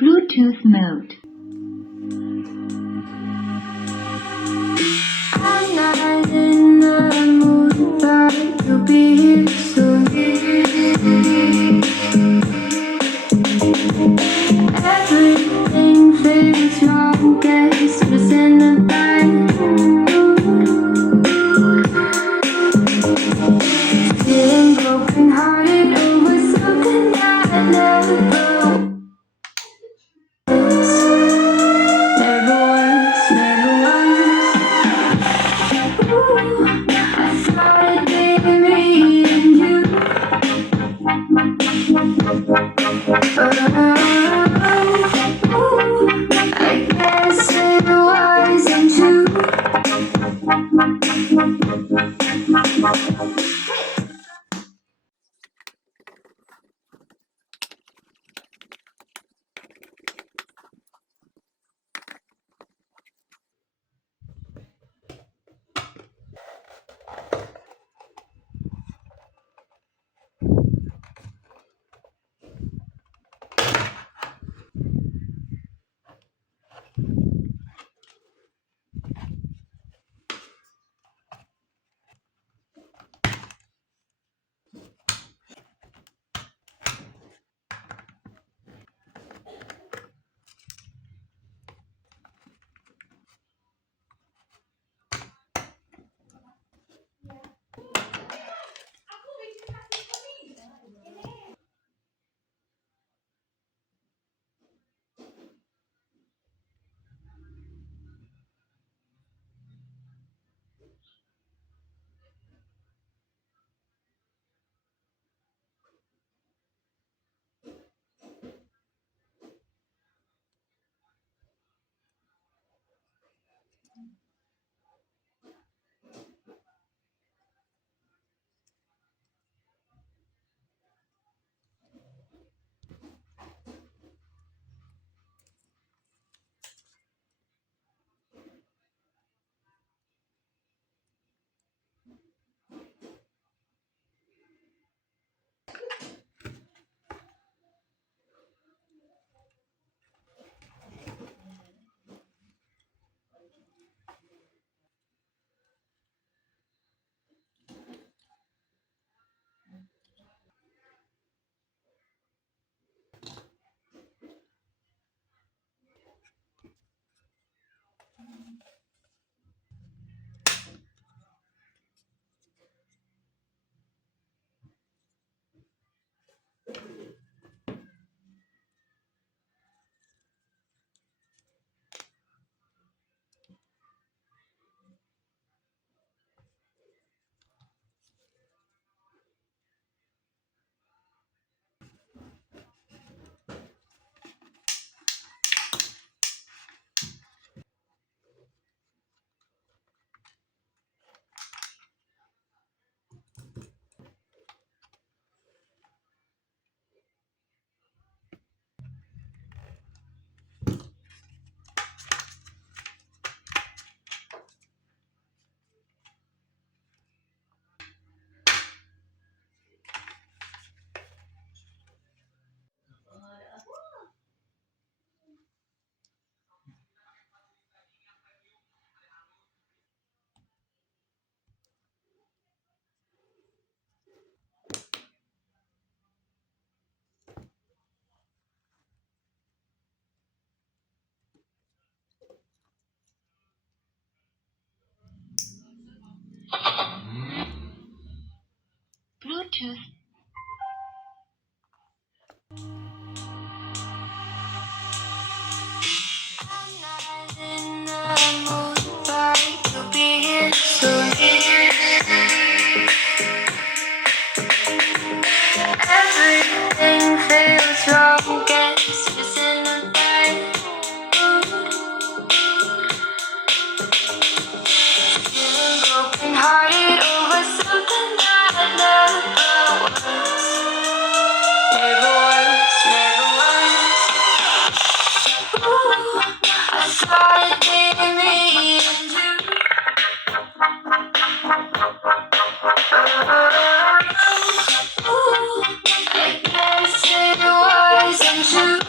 Bluetooth mode. I'm not in the mood, but you'll be here soon. Everything feels wrong, gets missing the line. Feeling broken hearted over something that never was. Never was, never was. Ooh, I thought it'd be me and you. Ooh, I guess it wasn't true. Bluetooth. I'm not in the mood, but you'll be here soon. Everything feels wrong, gets missing the line. Feeling broken hearted over something that never was. Never was, never was. Ooh, I thought it'd be me and you. Ooh, I guess it wasn't true.